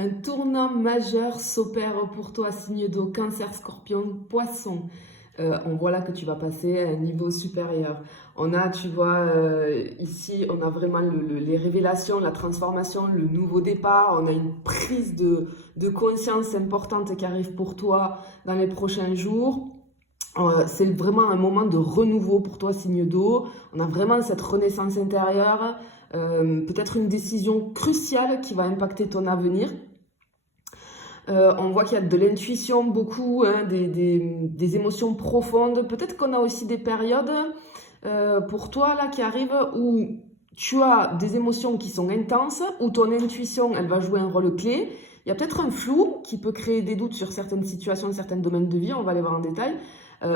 Un tournant majeur s'opère pour toi, signe d'eau, Cancer, Scorpion, Poisson. On voit là que tu vas passer à un niveau supérieur. On a, tu vois, ici, on a vraiment les révélations, la transformation, le nouveau départ. On a une prise de conscience importante qui arrive pour toi dans les prochains jours. C'est vraiment un moment de renouveau pour toi, signe d'eau. On a vraiment cette renaissance intérieure, peut-être une décision cruciale qui va impacter ton avenir. On voit qu'il y a de l'intuition beaucoup, hein, des émotions profondes. Peut-être qu'on a aussi des périodes pour toi là qui arrivent où tu as des émotions qui sont intenses, où ton intuition elle va jouer un rôle clé. Il y a peut-être un flou qui peut créer des doutes sur certaines situations, certains domaines de vie, on va les voir en détail.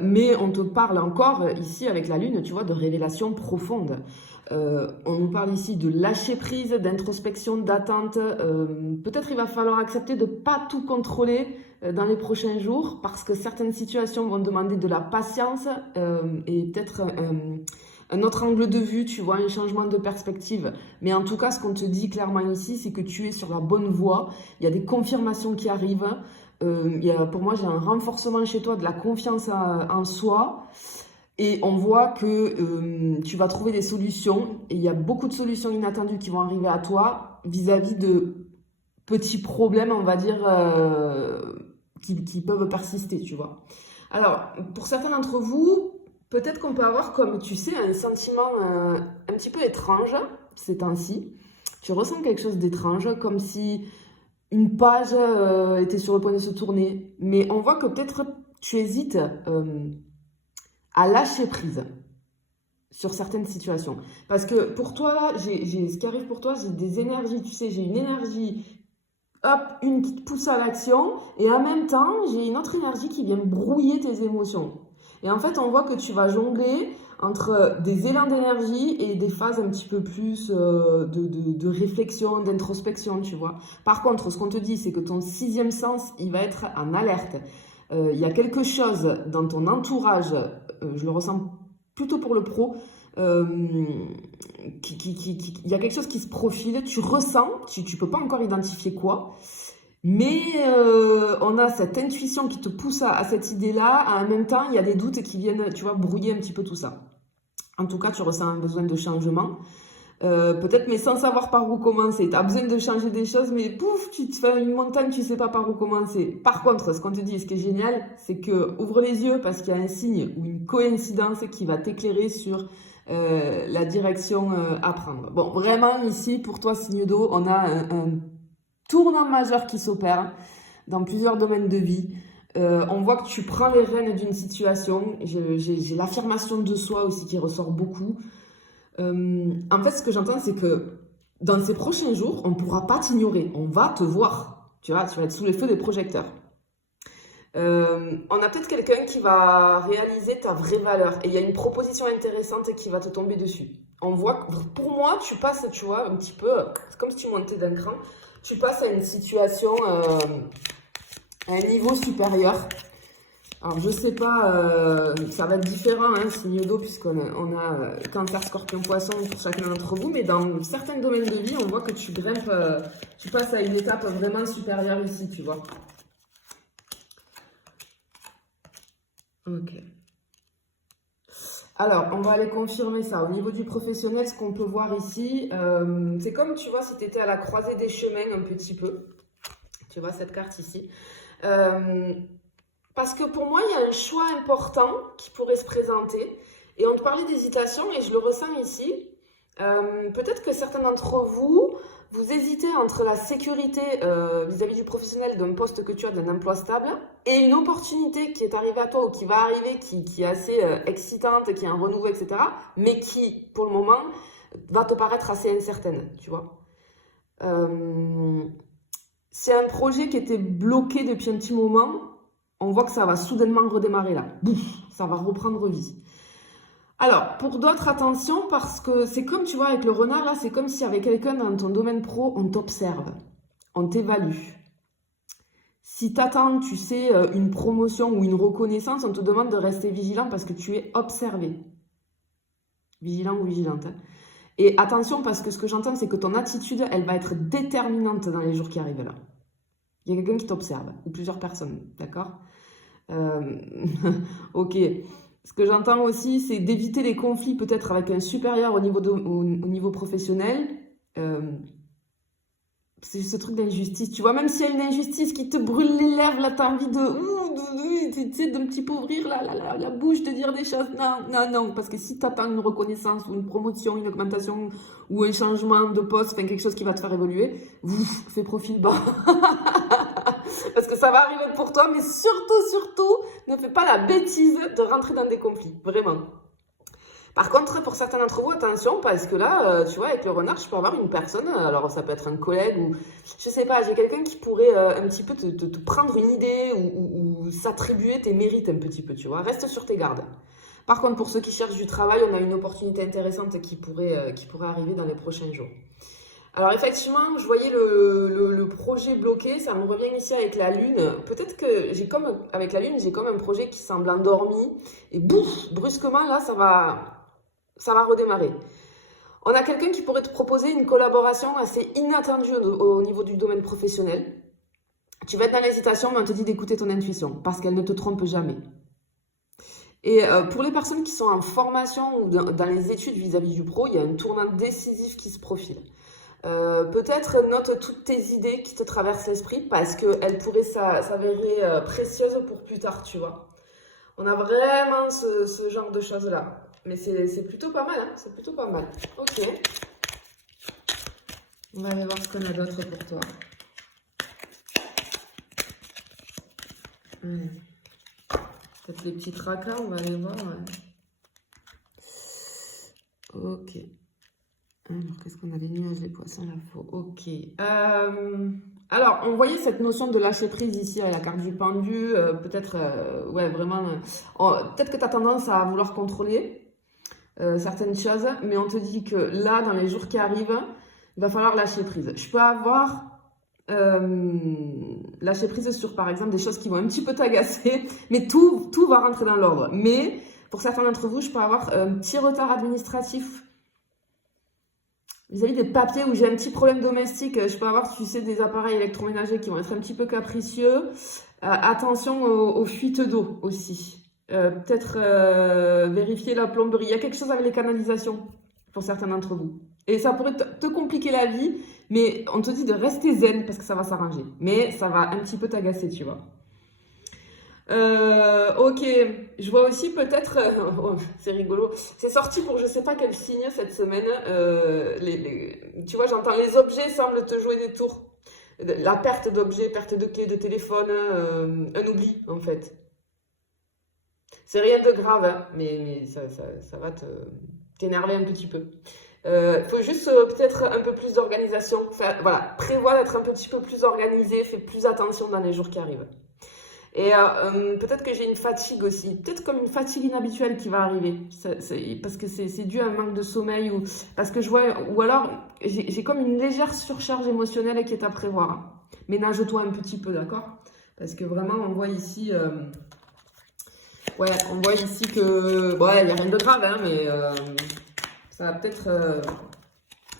Mais on te parle encore ici avec la lune, tu vois, de révélations profondes. On nous parle ici de lâcher prise, d'introspection, d'attente. Peut-être il va falloir accepter de ne pas tout contrôler dans les prochains jours parce que certaines situations vont demander de la patience et peut-être un autre angle de vue, tu vois, un changement de perspective. Mais en tout cas, ce qu'on te dit clairement ici, c'est que tu es sur la bonne voie. Il y a des confirmations qui arrivent. Pour moi, j'ai un renforcement chez toi de la confiance en soi. Et on voit que tu vas trouver des solutions. Et il y a beaucoup de solutions inattendues qui vont arriver à toi vis-à-vis de petits problèmes, on va dire, qui peuvent persister, tu vois. Alors, pour certains d'entre vous, peut-être qu'on peut avoir, comme tu sais, un sentiment un petit peu étrange ces temps-ci. Tu ressens quelque chose d'étrange, comme si une page était sur le point de se tourner. Mais on voit que peut-être tu hésites à lâcher prise sur certaines situations. Parce que pour toi, là, ce qui arrive pour toi, j'ai des énergies, tu sais, j'ai une énergie, hop, une qui te pousse à l'action, et en même temps, j'ai une autre énergie qui vient brouiller tes émotions. Et en fait, on voit que tu vas jongler entre des élans d'énergie et des phases un petit peu plus de réflexion, d'introspection, tu vois. Par contre, ce qu'on te dit, c'est que ton sixième sens, il va être en alerte. Il y a quelque chose dans ton entourage, je le ressens plutôt pour le pro, il y a quelque chose qui se profile, tu ressens, tu ne peux pas encore identifier quoi, mais on a cette intuition qui te pousse à cette idée-là. En même temps, il y a des doutes qui viennent, tu vois, brouiller un petit peu tout ça. En tout cas, tu ressens un besoin de changement. Peut-être, mais sans savoir par où commencer. Tu as besoin de changer des choses, mais pouf, tu te fais une montagne, tu sais pas par où commencer. Par contre, ce qu'on te dit, et ce qui est génial, c'est que ouvre les yeux parce qu'il y a un signe ou une coïncidence qui va t'éclairer sur la direction à prendre. Bon, vraiment, ici, pour toi, signe d'eau, on a un tournant majeur qui s'opère dans plusieurs domaines de vie. On voit que tu prends les rênes d'une situation. J'ai l'affirmation de soi aussi qui ressort beaucoup. En fait, ce que j'entends, c'est que dans ces prochains jours, on ne pourra pas t'ignorer. On va te voir. Tu vois, tu vas être sous les feux des projecteurs. On a peut-être quelqu'un qui va réaliser ta vraie valeur. Et il y a une proposition intéressante qui va te tomber dessus. On voit que pour moi, tu passes, tu vois, un petit peu, c'est comme si tu montais d'un cran. Tu passes à une situation, à un niveau supérieur. Alors, je sais pas, ça va être différent, hein, signe d'eau, puisqu'on a Cancer, Scorpion, Poisson pour chacun d'entre vous, mais dans certains domaines de vie, on voit que tu grimpes, tu passes à une étape vraiment supérieure ici, tu vois. Ok. Alors, on va aller confirmer ça. Au niveau du professionnel, ce qu'on peut voir ici, c'est comme, tu vois, si tu étais à la croisée des chemins un petit peu. Tu vois cette carte ici. Parce que pour moi, il y a un choix important qui pourrait se présenter. Et on te parlait d'hésitation et je le ressens ici. Peut-être que certains d'entre vous, vous hésitez entre la sécurité vis-à-vis du professionnel d'un poste que tu as, d'un emploi stable, et une opportunité qui est arrivée à toi ou qui va arriver, qui est assez excitante, qui est un renouveau, etc. Mais qui, pour le moment, va te paraître assez incertaine, tu vois. C'est un projet qui était bloqué depuis un petit moment. On voit que ça va soudainement redémarrer là. Bouf, ça va reprendre vie. Alors, pour d'autres, attention, parce que c'est comme, tu vois, avec le renard, là, c'est comme s'il y avait quelqu'un dans ton domaine pro, on t'observe, on t'évalue. Si tu attends, tu sais, une promotion ou une reconnaissance, on te demande de rester vigilant parce que tu es observé. Vigilant ou vigilante. Hein. Et attention, parce que ce que j'entends, c'est que ton attitude, elle va être déterminante dans les jours qui arrivent là. Il y a quelqu'un qui t'observe, ou plusieurs personnes, d'accord? Euh, Ok. Ce que j'entends aussi, c'est d'éviter les conflits peut-être avec un supérieur au niveau professionnel. Euh, c'est ce truc d'injustice, tu vois, même s'il y a une injustice qui te brûle les lèvres, là, t'as envie tu sais, d'un petit peu ouvrir la bouche, de dire des choses. Non, non, non, parce que si t'attends une reconnaissance ou une promotion, une augmentation ou un changement de poste, enfin quelque chose qui va te faire évoluer, fais profil bas. Parce que ça va arriver pour toi, mais surtout, ne fais pas la bêtise de rentrer dans des conflits, vraiment. Par contre, pour certains d'entre vous, attention, parce que là, tu vois, avec le renard, je peux avoir une personne, alors ça peut être un collègue ou, je sais pas, j'ai quelqu'un qui pourrait un petit peu te prendre une idée ou s'attribuer tes mérites un petit peu, tu vois. Reste sur tes gardes. Par contre, pour ceux qui cherchent du travail, on a une opportunité intéressante qui pourrait arriver dans les prochains jours. Alors effectivement, je voyais le projet bloqué, ça me revient ici avec la Lune. Peut-être que avec la Lune, j'ai comme un projet qui semble endormi et bouf, brusquement là, ça va redémarrer. On a quelqu'un qui pourrait te proposer une collaboration assez inattendue au niveau du domaine professionnel. Tu vas être dans l'hésitation, mais on te dit d'écouter ton intuition parce qu'elle ne te trompe jamais. Et pour les personnes qui sont en formation ou dans les études vis-à-vis du pro, il y a un tournant décisif qui se profile. Peut-être note toutes tes idées qui te traversent l'esprit parce qu'elles pourraient s'avérer précieuses pour plus tard, tu vois. On a vraiment ce genre de choses-là. Mais c'est plutôt pas mal, hein, c'est plutôt pas mal. Ok. On va aller voir ce qu'on a d'autre pour toi. Peut-être les petits tracas, on va aller voir. Ouais. Ok. Alors, qu'est-ce qu'on a? Les nuages, les poissons, la faux. Ok. Alors, on voyait cette notion de lâcher prise ici à la carte du pendu. Peut-être, ouais, vraiment. Peut-être que tu as tendance à vouloir contrôler certaines choses, mais on te dit que là, dans les jours qui arrivent, il va falloir lâcher prise. Je peux avoir lâcher prise sur, par exemple, des choses qui vont un petit peu t'agacer, mais tout va rentrer dans l'ordre. Mais pour certains d'entre vous, je peux avoir un petit retard administratif vis-à-vis des papiers où j'ai un petit problème domestique. Je peux avoir, tu sais, des appareils électroménagers qui vont être un petit peu capricieux. Attention aux fuites d'eau aussi. Peut-être vérifier la plomberie. Il y a quelque chose avec les canalisations pour certains d'entre vous. Et ça pourrait te compliquer la vie, mais on te dit de rester zen parce que ça va s'arranger. Mais ça va un petit peu t'agacer, tu vois. Ok, je vois aussi peut-être, oh, c'est rigolo, c'est sorti pour je sais pas quel signe cette semaine, tu vois, j'entends les objets semblent te jouer des tours. La perte d'objets, perte de clés de téléphone, un oubli en fait. C'est rien de grave, hein, mais ça va t'énerver un petit peu. Faut juste peut-être un peu plus d'organisation. Enfin, voilà, prévois d'être un petit peu plus organisé, fais plus attention dans les jours qui arrivent. Et peut-être que j'ai une fatigue aussi, peut-être comme une fatigue inhabituelle qui va arriver, parce que c'est dû à un manque de sommeil ou parce que je vois, ou alors j'ai comme une légère surcharge émotionnelle qui est à prévoir. Ménage-toi un petit peu, d'accord? Parce que vraiment, on voit ici, ouais, on voit ici que, ouais, il n'y a rien de grave, hein, mais ça va peut-être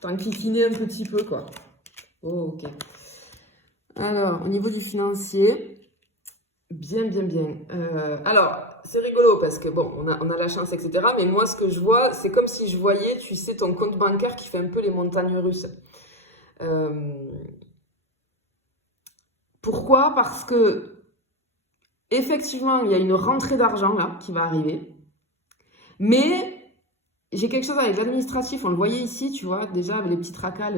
t'enquiquiner un petit peu, quoi. Oh, ok. Alors, au niveau du financier. Bien. Alors, c'est rigolo parce que, bon, on a la chance, etc. Mais moi, ce que je vois, c'est comme si je voyais, tu sais, ton compte bancaire qui fait un peu les montagnes russes. Pourquoi? Parce que, effectivement, il y a une rentrée d'argent, là, qui va arriver. Mais j'ai quelque chose avec l'administratif, on le voyait ici, tu vois, déjà avec les petits tracas,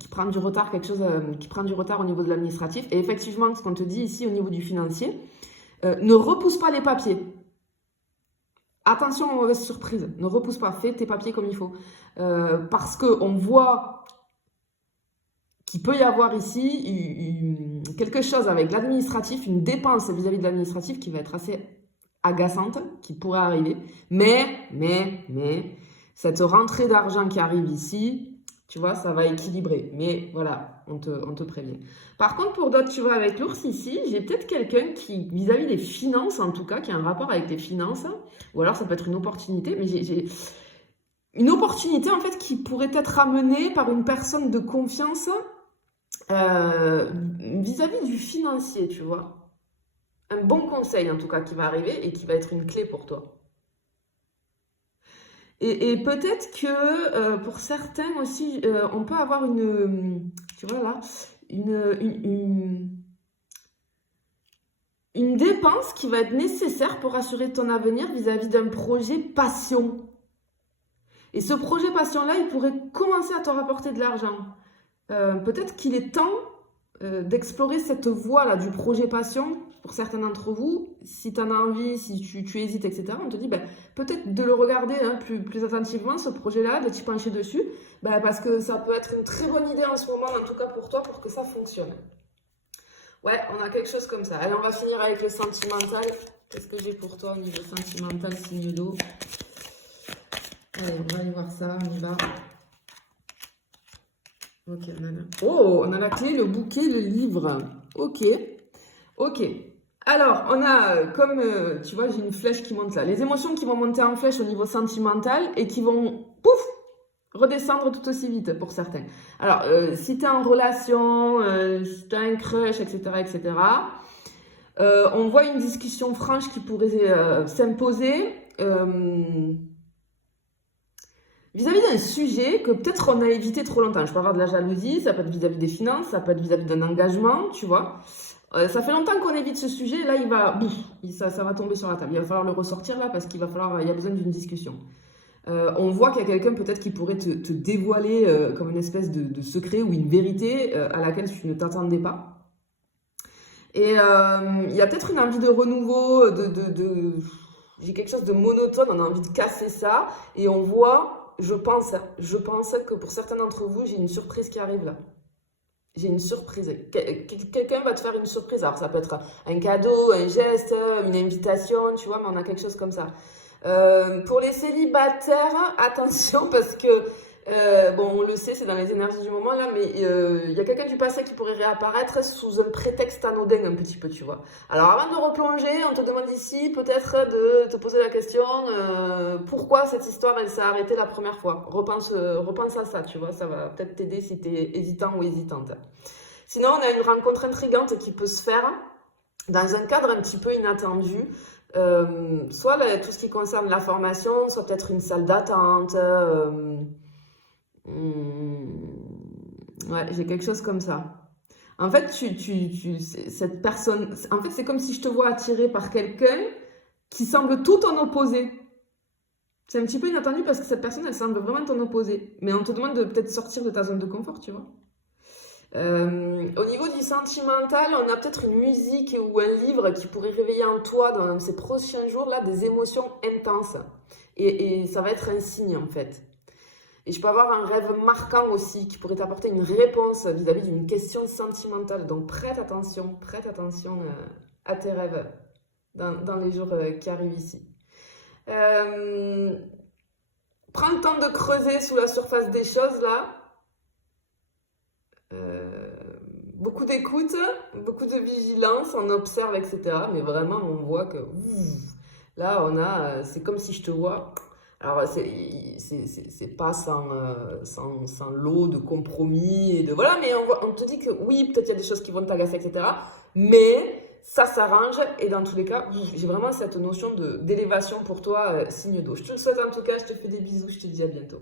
qui prend du retard, quelque chose qui prend du retard au niveau de l'administratif. Et effectivement, ce qu'on te dit ici au niveau du financier, ne repousse pas les papiers. Attention aux mauvaises surprises, ne repousse pas, fais tes papiers comme il faut. Parce qu'on voit qu'il peut y avoir ici quelque chose avec l'administratif, une dépense vis-à-vis de l'administratif qui va être assez agaçante, qui pourrait arriver. Mais, cette rentrée d'argent qui arrive ici, tu vois, ça va équilibrer. Mais voilà, on te prévient. Par contre, pour d'autres, tu vois, avec l'ours ici, j'ai peut-être quelqu'un qui, vis-à-vis des finances, en tout cas, qui a un rapport avec les finances, ou alors ça peut être une opportunité, mais j'ai une opportunité, en fait, qui pourrait être amenée par une personne de confiance vis-à-vis du financier, tu vois. Un bon conseil, en tout cas, qui va arriver et qui va être une clé pour toi. Et peut-être que pour certains aussi, on peut avoir tu vois là, une, une, une, une dépense qui va être nécessaire pour assurer ton avenir vis-à-vis d'un projet passion. Et ce projet passion-là, il pourrait commencer à te rapporter de l'argent. Peut-être qu'il est temps d'explorer cette voie-là du projet passion pour certains d'entre vous. Si tu en as envie, si tu hésites, etc., on te dit peut-être de le regarder plus attentivement, ce projet-là, de t'y pencher dessus, parce que ça peut être une très bonne idée en ce moment, en tout cas pour toi, pour que ça fonctionne. Ouais, on a quelque chose comme ça. Allez, on va finir avec le sentimental. Qu'est-ce que j'ai pour toi au niveau sentimental, signe d'eau? Allez, on va aller voir ça, on y va. Ok, on a la clé, le bouquet, le livre. Ok. Alors, on a, tu vois, j'ai une flèche qui monte là. Les émotions qui vont monter en flèche au niveau sentimental et qui vont, pouf, redescendre tout aussi vite pour certains. Alors, si tu es en relation, si tu as un crush, etc., on voit une discussion franche qui pourrait s'imposer. Vis-à-vis d'un sujet que peut-être on a évité trop longtemps. Je peux avoir de la jalousie, ça peut être vis-à-vis des finances, ça peut être vis-à-vis d'un engagement, tu vois. Ça fait longtemps qu'on évite ce sujet, là ça va tomber sur la table. Il va falloir le ressortir là parce il y a besoin d'une discussion. On voit qu'il y a quelqu'un peut-être qui pourrait te dévoiler comme une espèce de secret ou une vérité à laquelle tu ne t'attendais pas. Et il y a peut-être une envie de renouveau, j'ai quelque chose de monotone, on a envie de casser ça et on voit. Je pense que pour certains d'entre vous, j'ai une surprise qui arrive là. J'ai une surprise. Quelqu'un va te faire une surprise. Alors, ça peut être un cadeau, un geste, une invitation, tu vois, mais on a quelque chose comme ça. Pour les célibataires, attention, parce que, on le sait, c'est dans les énergies du moment là, mais il y a quelqu'un du passé qui pourrait réapparaître sous un prétexte anodin un petit peu, tu vois. Alors, avant de replonger, on te demande ici peut-être de te poser la question, pourquoi cette histoire, elle s'est arrêtée la première fois. Repense à ça, tu vois, ça va peut-être t'aider si tu es hésitant ou hésitante. Sinon, on a une rencontre intrigante qui peut se faire dans un cadre un petit peu inattendu. Soit tout ce qui concerne la formation, soit peut-être une salle d'attente. Ouais, j'ai quelque chose comme ça. En fait, cette personne, en fait, c'est comme si je te vois attiré par quelqu'un qui semble tout ton opposé. C'est un petit peu inattendu parce que cette personne, elle semble vraiment ton opposé. Mais on te demande de peut-être sortir de ta zone de confort, tu vois. Au niveau du sentimental, on a peut-être une musique ou un livre qui pourrait réveiller en toi dans ces prochains jours là des émotions intenses. Et ça va être un signe en fait. Et je peux avoir un rêve marquant aussi qui pourrait t'apporter une réponse vis-à-vis d'une question sentimentale. Donc prête attention à tes rêves dans les jours qui arrivent ici. Prends le temps de creuser sous la surface des choses là. Beaucoup d'écoute, beaucoup de vigilance, on observe, etc. Mais vraiment, on voit que là, c'est comme si je te vois. Alors, c'est pas sans lot de compromis et de voilà, mais on te dit que oui, peut-être il y a des choses qui vont t'agacer, etc. Mais ça s'arrange et dans tous les cas, j'ai vraiment cette notion d'élévation pour toi, signe d'eau. Je te le souhaite en tout cas, je te fais des bisous, je te dis à bientôt.